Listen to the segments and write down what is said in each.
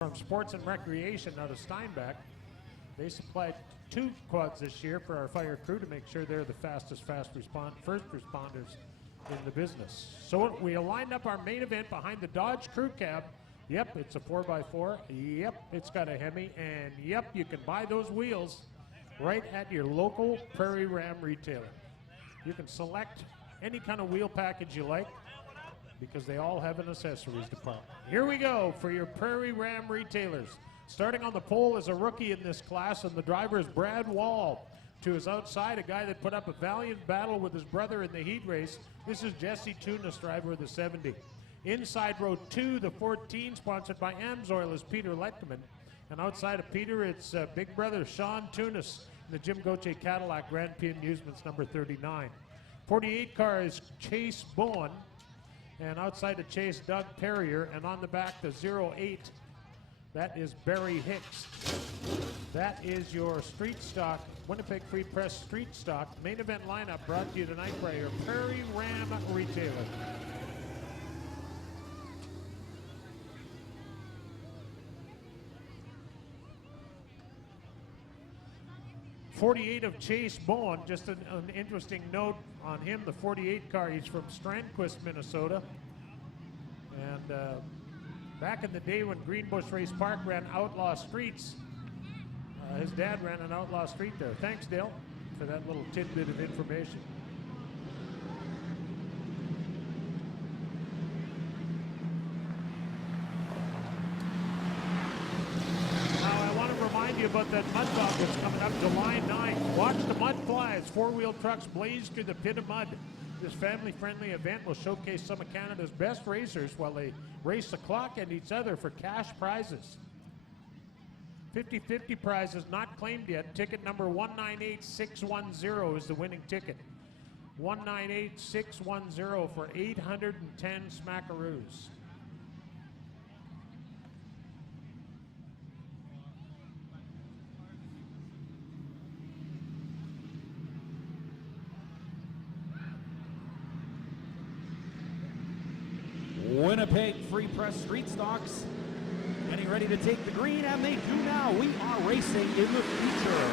From Sports and Recreation out of Steinbach. They supplied 2 quads this year for our fire crew to make sure they're the fastest first responders in the business. So we lined up our main event behind the Dodge Crew Cab. Yep, it's a 4x4. Yep, it's got a Hemi. And yep, you can buy those wheels right at your local Prairie Ram retailer. You can select any kind of wheel package you like because they all have an accessories department. Here we go for your Prairie Ram retailers. Starting on the pole is a rookie in this class, and the driver is Brad Wall. To his outside, a guy that put up a valiant battle with his brother in the heat race. This is Jesse Tunis, driver of the 70. Inside row 2, the 14, sponsored by Amsoil, is Peter Letkeman. And outside of Peter, it's big brother Sean Tunis in the Jim Gauthier Cadillac Grand Prix Amusements number 39. 48 car is Chase Bowen. And outside of Chase, Doug Perrier. And on the back, the 08, that is Barry Hicks. That is your street stock, Winnipeg Free Press street stock main event lineup brought to you tonight by your Prairie Ram retailer. .48 of Chase Bowen, just an interesting note on him, the 48 car, he's from Strandquist, Minnesota. And back in the day when Greenbush Race Park ran Outlaw Streets, his dad ran an Outlaw Street there. Thanks, Dale, for that little tidbit of information. Remind you about that mud dog that's coming up July 9th. Watch the mud fly as 4-wheel trucks blaze through the pit of mud. This family-friendly event will showcase some of Canada's best racers while they race the clock and each other for cash prizes. 50-50 prizes not claimed yet. Ticket number 198610 is the winning ticket. 198610 for 810 smackaroos. Winnipeg Free Press Street Stocks getting ready to take the green, and they do now. We are racing in the future.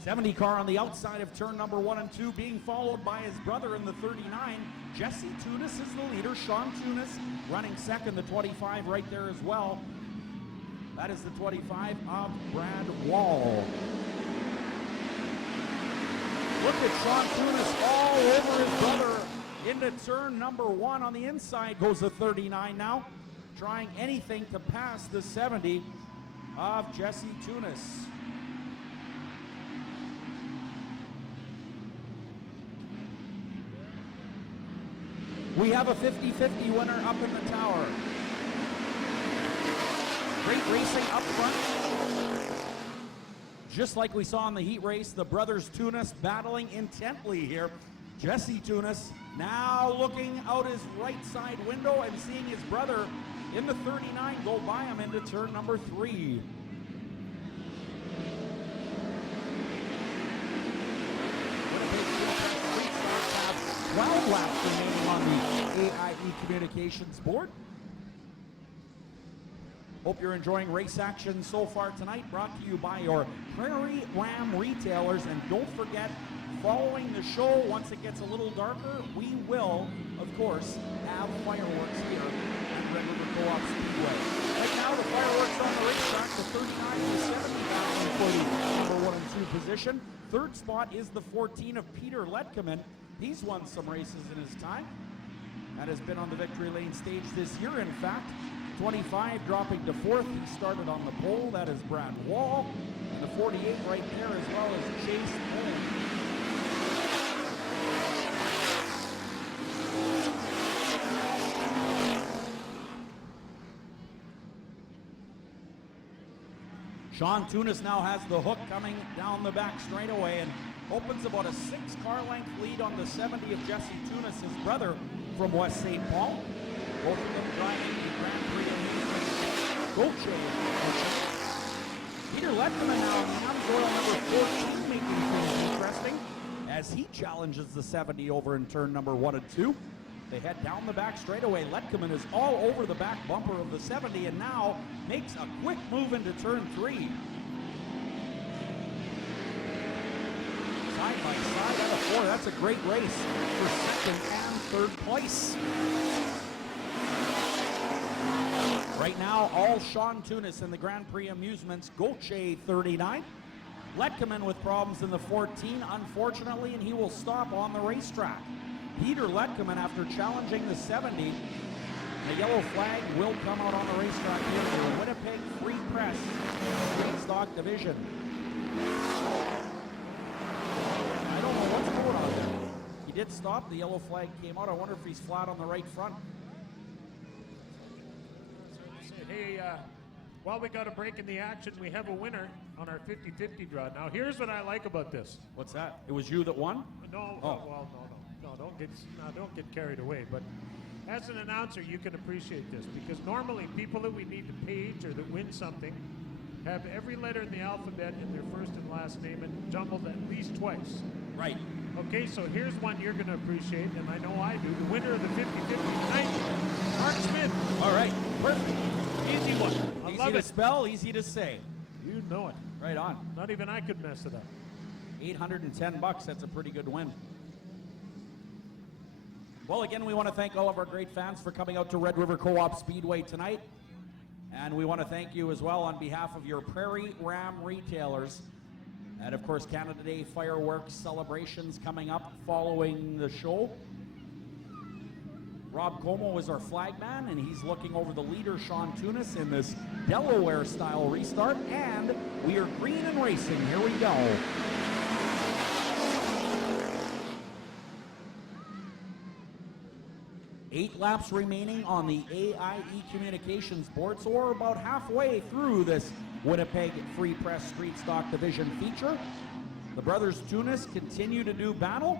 '70 car on the outside of turn number 1 and 2, being followed by his brother in the 39. Jesse Tunis is the leader. Sean Tunis running second, the 25 right there as well. That is the 25 of Brad Wall. Look at Sean Tunis all over his brother into turn number 1. On the inside goes the 39 now, trying anything to pass the 70 of Jesse Tunis. We have a 50-50 winner up in the tower. Great racing up front. Just like we saw in the heat race, the brothers Tunis battling intently here. Jesse Tunis now looking out his right side window and seeing his brother in the 39 go by him into turn number 3. Winnipeg 12 laps remaining on the AIE Communications board. Hope you're enjoying race action so far tonight, brought to you by your Prairie Ram retailers. And don't forget, following the show, once it gets a little darker, we will, of course, have fireworks here at Red River Co-op Speedway. Right now, the fireworks on the racetrack, the 39 and the 70 battling for the number 1 and 2 position. Third spot is the 14 of Peter Letkeman. He's won some races in his time. That has been on the Victory Lane stage this year, in fact. 25 dropping to 4th. He started on the pole. That is Brad Wall. And the 48 right there, as well as Chase Bowen. Sean Tunis now has the hook coming down the back straightaway and opens about a 6-car length lead on the 70 of Jesse Tunis, his brother from West St. Paul. Both of them driving the Grand Prix Gauthier. Peter Letkeman now in the Amsoil number 14, making things interesting. as he challenges the 70 over in turn number 1 and 2. They head down the back straightaway. Letkeman is all over the back bumper of the 70 and now makes a quick move into turn 3. Side by side out of 4. That's a great race for second and third place. Right now, all Sean Tunis in the Grand Prix Amusements, Gauthier 39. Letkeman with problems in the 14, unfortunately, and he will stop on the racetrack. Peter Letkeman, after challenging the 70, the yellow flag will come out on the racetrack here for the Winnipeg Free Press Street Stock Division. I don't know what's going on there. He did stop, the yellow flag came out. I wonder if he's flat on the right front. Hey, while we got a break in the action, we have a winner on our 50-50 draw. Now, here's what I like about this. What's that? It was you that won? No, Oh. well, no, don't get carried away. But as an announcer, you can appreciate this because normally people that we need to page or that win something have every letter in the alphabet in their first and last name and jumbled at least twice. Right. Okay, so here's one you're going to appreciate, and I know I do. The winner of the 50-50 tonight, Mark Smith. All right. Perfect. Easy one. I Easy love to it. spell, easy to say. You know it. Right on. Not even I could mess it up. $810, that's a pretty good win. Well, again, we want to thank all of our great fans for coming out to Red River Co-op Speedway tonight. And we want to thank you as well on behalf of your Prairie Ram retailers. And of course, Canada Day fireworks celebrations coming up following the show. Rob Como is our flag man, and he's looking over the leader, Sean Tunis, in this Delaware-style restart. And we are green and racing. Here we go. Eight laps remaining on the AIE Communications board, so we're about halfway through this Winnipeg Free Press Street Stock Division feature. The brothers Tunis continue to do battle.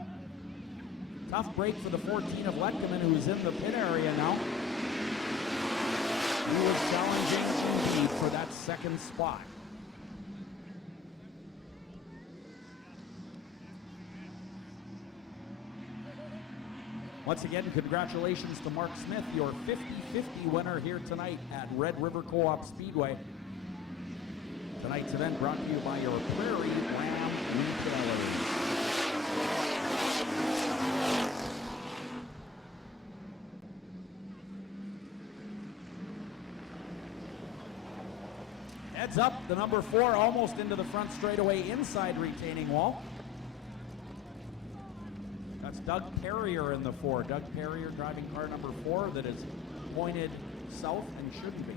Tough break for the 14 of Letkeman, who's in the pit area now. He was challenging indeed for that second spot. Once again, congratulations to Mark Smith, your 50-50 winner here tonight at Red River Co-op Speedway. Tonight's event brought to you by your Prairie Ram retailers. Heads up, the number 4 almost into the front straightaway inside retaining wall. That's Doug Perrier in the 4. Doug Perrier driving car number 4 that is pointed south and shouldn't be.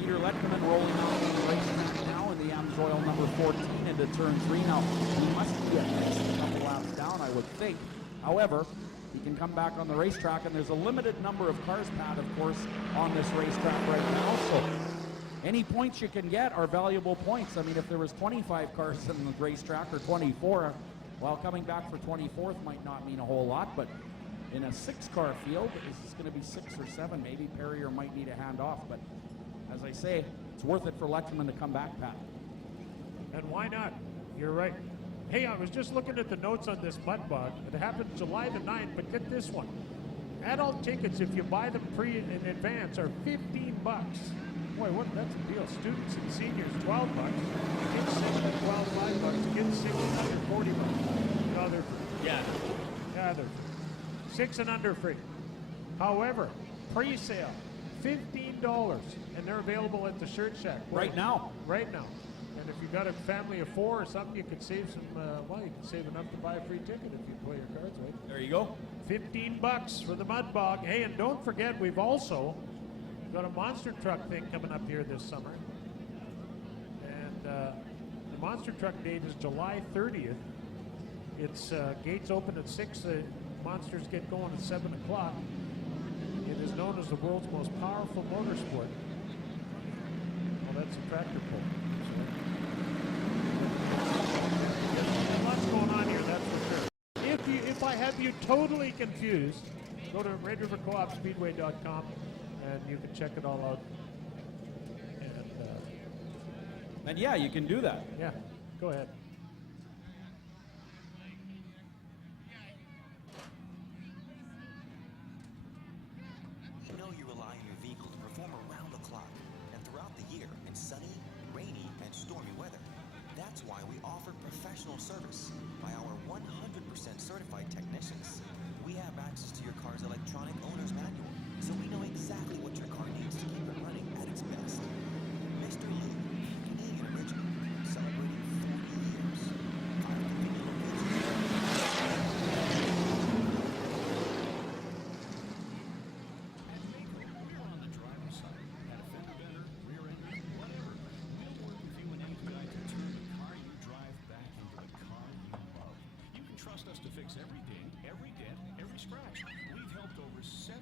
Peter Letkeman rolling out on the racetrack now in the Amsoil number 14 into turn 3. Now, he must be at least a couple laps down, I would think. However, he can come back on the racetrack, and there's a limited number of cars, Pat, of course, on this racetrack right now. So any points you can get are valuable points. I mean, if there was 25 cars in the racetrack or 24, well, coming back for 24th might not mean a whole lot, but in a 6-car field, this is going to be 6 or 7. Maybe Perrier might need a hand off, but as I say, it's worth it for Letkeman to come back, Pat. And why not? You're right. Hey, I was just looking at the notes on this mud bog. It happened July the 9th, but get this one. Adult tickets, if you buy them in advance, are $15. Boy, that's a deal. Students and seniors, $12. Kids 6 and 12, $5. Kids 6 and under, $40. No, they're free. Yeah. Yeah, they're free. 6 and under free. However, pre-sale, $15, and they're available at the Shirt Shack. Boy, Right now. Right now. And if you've got a family of 4 or something, you could save some, well, you can save enough to buy a free ticket if you play your cards right. There you go. $15 for the mud bog. Hey, and don't forget, we've also got a monster truck thing coming up here this summer. And the monster truck date is July 30th. It's gates open at 6. The monsters get going at 7 o'clock. It is known as the world's most powerful motorsport. Well, that's a tractor pull. There's lots going on here, that's for sure. If I have you totally confused, go to redrivercoopspeedway.com and you can check it all out. And yeah, you can do that. Yeah, go ahead. That's why we offer professional service by our 100% certified technicians. We have access to your car's electronic owner's manual, so we know exactly what your car needs to keep it running at its best. Mr. Lou, Canadian original, celebrating 40 years. Five convenient At Mako, we're on the driver's side. Had a fender bender, rear end, whatever. We'll work with you and any guy to turn the car you drive back into the car you love. You can trust us to fix every ding, every dent, every scratch. We've helped over 17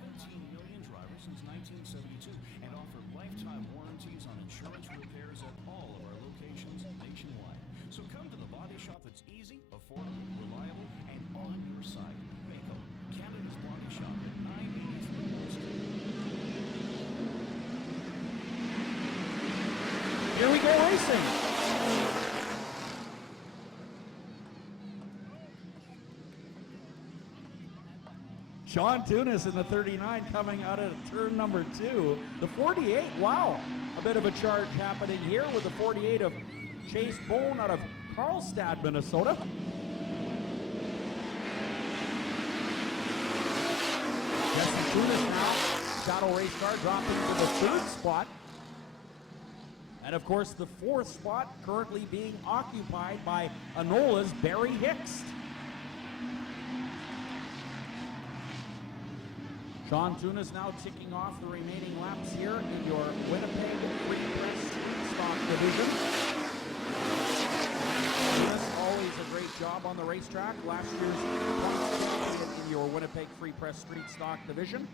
million drivers since 1972 and offer lifetime warranties on insurance repairs at all of our locations nationwide. So come to the body shop that's easy, affordable, reliable, and on your side. Mako, Canada's body shop at 983 Wall Street. Here we go racing. Sean Tunis in the 39 coming out of turn number 2. The 48, wow. A bit of a charge happening here with the 48 of Chase Bone out of Carlstadt, Minnesota. Jesse Tunis now, Shadow Race Car dropping to the 3rd spot. And of course, the 4th spot currently being occupied by Enola's Barry Hicks. Sean Tunis now ticking off the remaining laps here in your Winnipeg Free Press Street Stock Division. Tunis, always a great job on the racetrack. Last year's points champion in your Winnipeg Free Press Street Stock Division.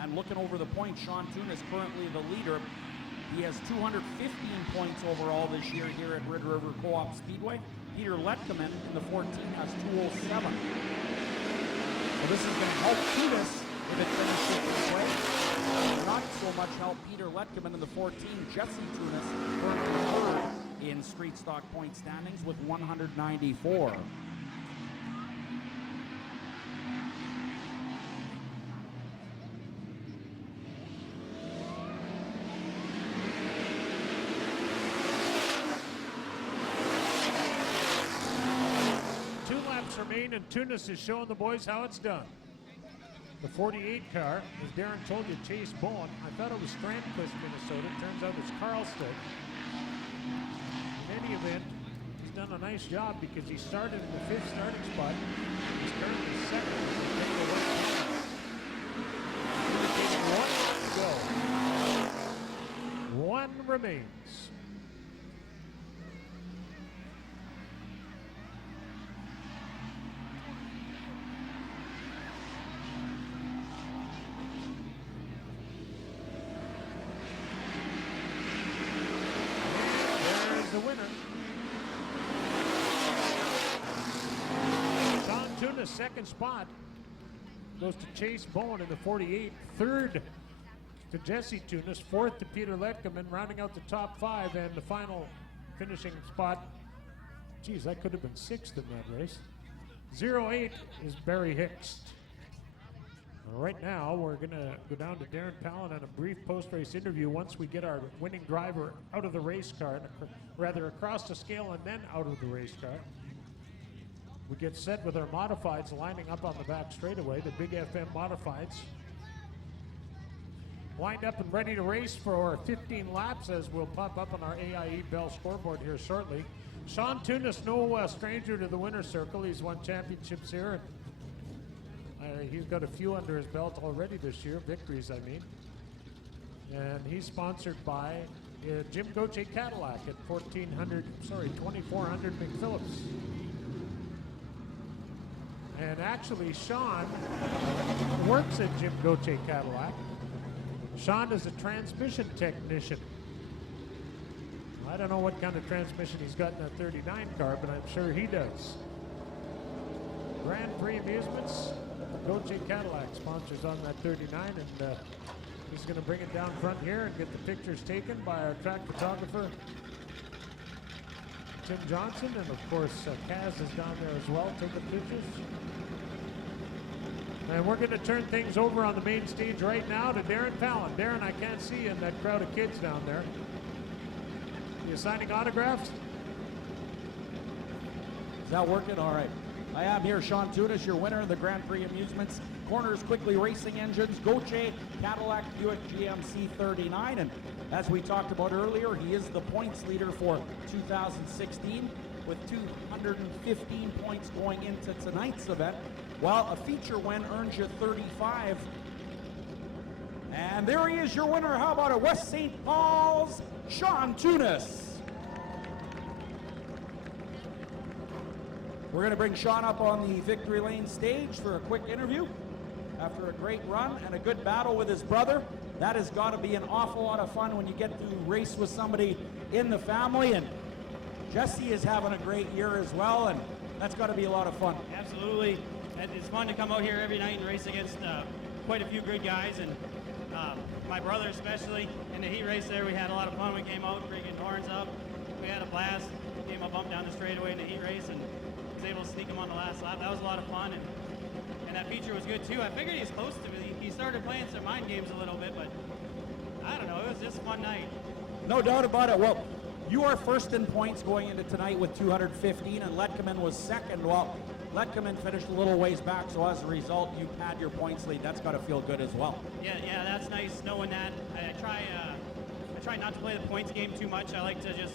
And looking over the points, Sean Tunis currently the leader. He has 215 points overall this year here at Red River Co-op Speedway. Peter Letkeman in the 14 has 207. So this is going to help Tunis if it finishes this way. Not so much help Peter Letkeman in the 14. Jesse Tunis currently 3rd in street stock point standings with 194. Remain, and Tunis is showing the boys how it's done. The 48 car, as Darren told you, Chase Bowen. I thought it was Strandquist, Minnesota. Turns out it's Carlstadt. In any event, he's done a nice job because he started in the 5th starting spot. He's currently 2nd. One to go. One remains. The winner. Sean Tunis, 2nd spot, goes to Chase Bowen in the 48. 3rd to Jesse Tunis. 4th to Peter Letkeman, rounding out the top 5, and the final finishing spot. Geez, that could have been 6th in that race. 08 is Barry Hicks. Right now, we're going to go down to Darren Palin on a brief post-race interview once we get our winning driver out of the race car, rather across the scale and then out of the race car. We get set with our modifieds lining up on the back straightaway, the Big FM modifieds. Lined up and ready to race for 15 laps, as will pop up on our AIE Bell scoreboard here shortly. Sean Tunis, no stranger to the winner's circle. He's won championships here. He's got a few under his belt already this year, victories I mean. And he's sponsored by Jim Goche Cadillac at 2400 McPhillips. And actually Sean works at Jim Goche Cadillac. Sean is a transmission technician. I don't know what kind of transmission he's got in that 39 car, but I'm sure he does. Grand Prix Amusements, Goche Cadillac sponsors on that 39, and he's going to bring it down front here and get the pictures taken by our track photographer, Tim Johnson, and of course Kaz is down there as well taking pictures. And we're going to turn things over on the main stage right now to Darren Palin. Darren, I can't see you in that crowd of kids down there. You signing autographs? Is that working? All right. I am here, Sean Tunis, your winner of the Grand Prix Amusements Corners Quickly Racing Engines Gauthier Cadillac Buick GMC 39. And as we talked about earlier, he is the points leader for 2016 with 215 points going into tonight's event. While a feature win earns you 35. And there he is, your winner. How about it? West St. Paul's, Sean Tunis. We're going to bring Sean up on the victory lane stage for a quick interview. After a great run and a good battle with his brother, that has got to be an awful lot of fun when you get to race with somebody in the family. And Jesse is having a great year as well, and that's got to be a lot of fun. Absolutely. It's fun to come out here every night and race against quite a few good guys, and my brother especially. In the heat race there, we had a lot of fun. We came out, freaking horns up. We had a blast. Came a bump down the straightaway in the heat race, and was able to sneak him on the last lap. That was a lot of fun, and that feature was good too. I figured he was close to me. He started playing some mind games a little bit, but I don't know. It was just a fun night. No doubt about it. Well, you are first in points going into tonight with 215, and Letkeman was second. Well, Letkeman finished a little ways back, so as a result, you had your points lead. That's got to feel good as well. Yeah, that's nice knowing that. I try not to play the points game too much. I like to just,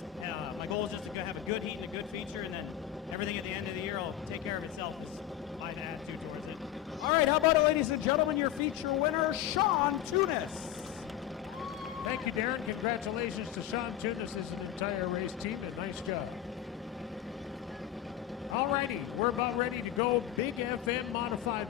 my goal is just to have a good heat and a good feature, and then everything at the end of the year will take care of itself. Is my attitude towards it. All right, how about it, ladies and gentlemen, your feature winner, Sean Tunis. Thank you, Darren. Congratulations to Sean Tunis and the entire race team, and nice job. All righty, we're about ready to go. Big FM Modified